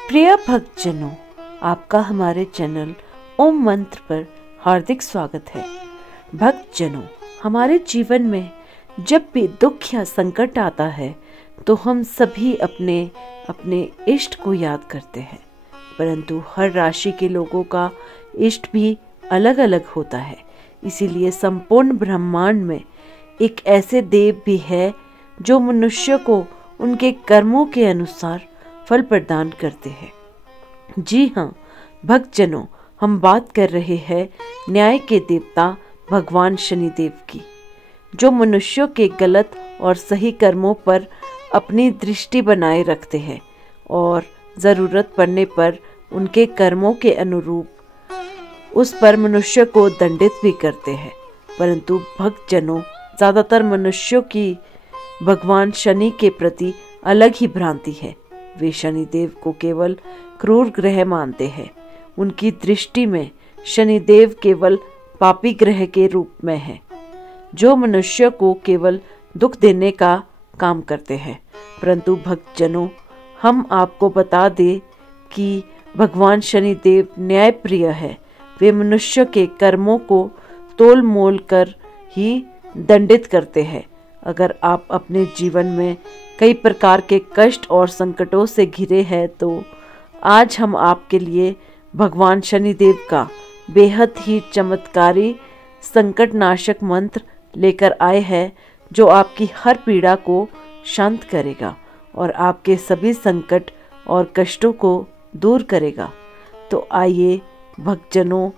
प्रिय भक्तजनों, आपका हमारे चैनल ओम मंत्र पर हार्दिक स्वागत है। भक्तजनों, हमारे जीवन में जब भी दुख या संकट आता है तो हम सभी अपने अपने इष्ट को याद करते हैं, परंतु हर राशि के लोगों का इष्ट भी अलग अलग होता है। इसीलिए संपूर्ण ब्रह्मांड में एक ऐसे देव भी है जो मनुष्य को उनके कर्मों के अनुसार फल प्रदान करते हैं। जी हाँ भक्तजनों, हम बात कर रहे हैं न्याय के देवता भगवान शनिदेव की, जो मनुष्यों के गलत और सही कर्मों पर अपनी दृष्टि बनाए रखते हैं और ज़रूरत पड़ने पर उनके कर्मों के अनुरूप उस पर मनुष्य को दंडित भी करते हैं। परंतु भक्तजनों, ज़्यादातर मनुष्यों की भगवान शनि के प्रति अलग ही भ्रांति है। वे शनिदेव को केवल क्रूर ग्रह मानते हैं। उनकी दृष्टि में शनिदेव केवल पापी ग्रह के रूप में है, जो मनुष्य को केवल दुख देने का काम करते हैं। परंतु भक्तजनों, हम आपको बता दें कि भगवान शनिदेव न्याय प्रिय है। वे मनुष्य के कर्मों को तोल मोल कर ही दंडित करते हैं। अगर आप अपने जीवन में कई प्रकार के कष्ट और संकटों से घिरे हैं तो आज हम आपके लिए भगवान शनिदेव का बेहद ही चमत्कारी संकटनाशक मंत्र लेकर आए हैं, जो आपकी हर पीड़ा को शांत करेगा और आपके सभी संकट और कष्टों को दूर करेगा। तो आइए भक्तजनों,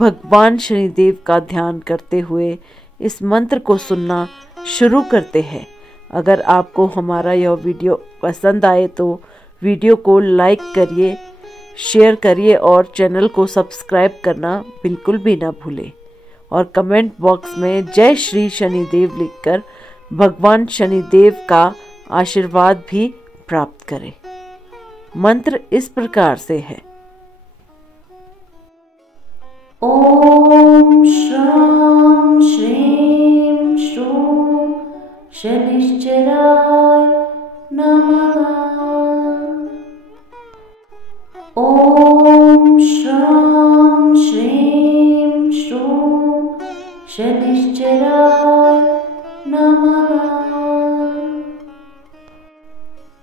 भगवान शनिदेव का ध्यान करते हुए इस मंत्र को सुनना शुरू करते हैं। अगर आपको हमारा यह वीडियो पसंद आए तो वीडियो को लाइक करिए, शेयर करिए और चैनल को सब्सक्राइब करना बिल्कुल भी ना भूलें। और कमेंट बॉक्स में जय श्री शनिदेव लिखकर भगवान शनिदेव का आशीर्वाद भी प्राप्त करें। मंत्र इस प्रकार से है। ओम श्रां श्रीं श्रूं शनिश्चराय नमः। ओम श्रां श्रीं श्रूं शनिश्चराय नमः।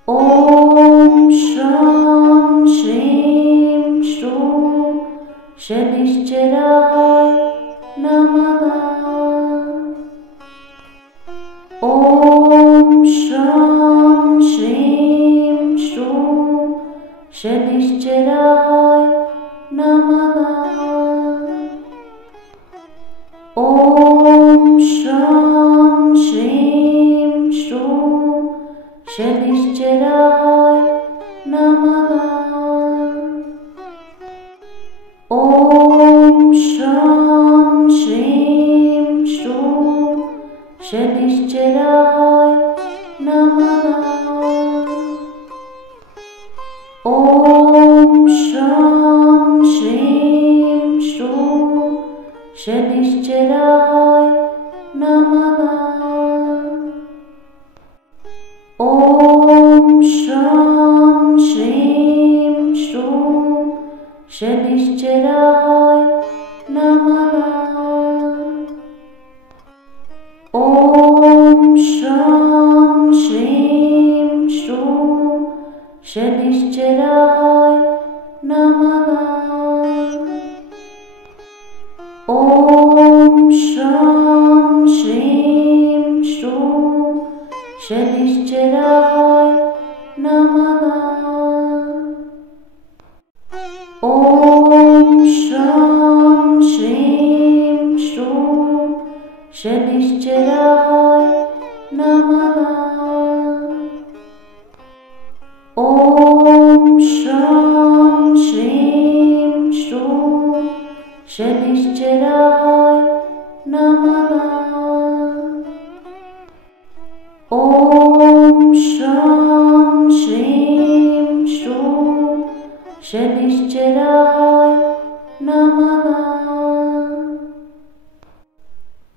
ओम श्रां श्रीं श्रूं शनिश्चराय नमः। ओम श्रां श्रीं श्रूं शनिश्चराय नमः। ओम श्रां श्रीं श्रूं शनिश्चराय नमः। ओम श्रां श्रीं श्रूं शनिश्चराय नमः। ओम श्रां श्रीं श्रूं शनिश्चराय नमः। ओम श्रां श्रीं श्रूं शनिश्चराय नमः। ओम श्रां श्रीं श्रूं शनिश्चराय नमः। ओम श्रां श्रीं श्रूं शनिश्चराय नमः। ओम श्रां श्रीं श्रूं शनिश्चराय नमः। ओम श्रां श्रीं श्रूं शनिश्चराय नमः। ओम श्रां श्रीं श्रूं शनिश्चराय नमः।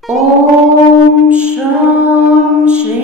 ओम श्रां श्रीं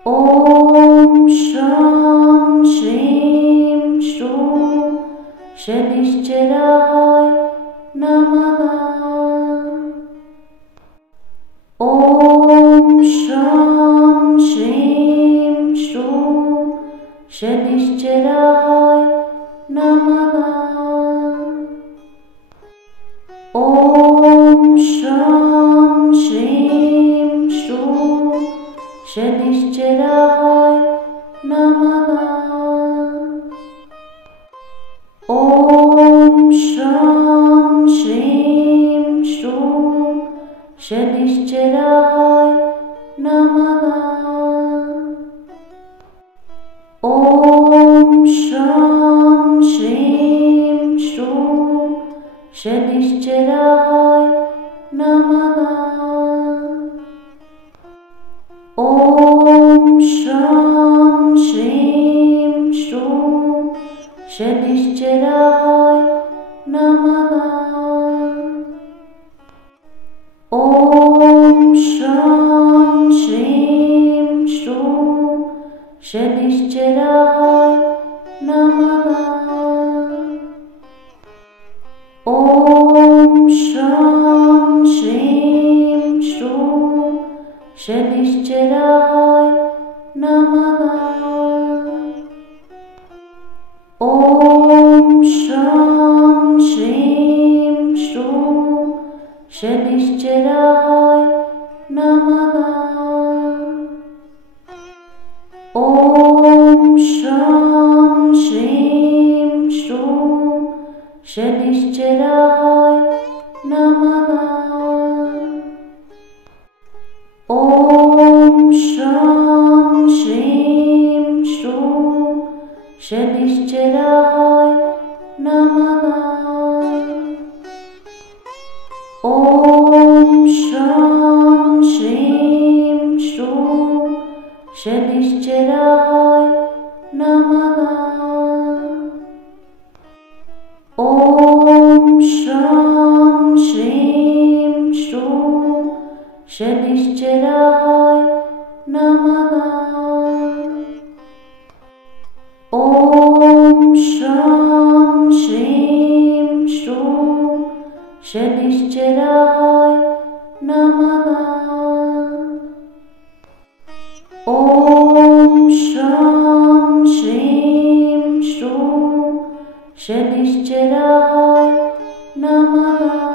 ॐ श्रां श्रीं श्रूं शनिश्चराय नमः। ॐ श्रां श्रीं श्रूं शनिश्चराय नमः। ॐ श्रां श्रीं श्रूं शनिश्चराय नमः। ॐ श्रां श्रीं श्रूं शनिश्चराय नमः। ॐ श्रां श्रीं श्रूं शनिश्चराय नमः। ॐ श्रां श्रीं श्रूं शनिश्चराय नमः। ॐ श्रां श्रीं श्रूं शनिश्चराय नमः। ॐ श्रां श्रीं श्रूं शनिश्चराय नमः। ॐ श्रां श्रीं श्रूं शनिश्चराय नमः। ॐ श्रां श्रीं श्रूं शनिश्चराय नमः। ॐ श्रां श्रीं श्रूं शनिश्चराय नमः। ॐ श्रां श्रीं श्रूं शनिश्चराय नमः। ॐ श्रां श्रीं श्रूं शनिश्चराय नमः। ॐ श्रां श्रीं श्रूं शनिश्चराय नमः। ॐ श्रां श्रीं श्रूं शनिश्चराय नमः।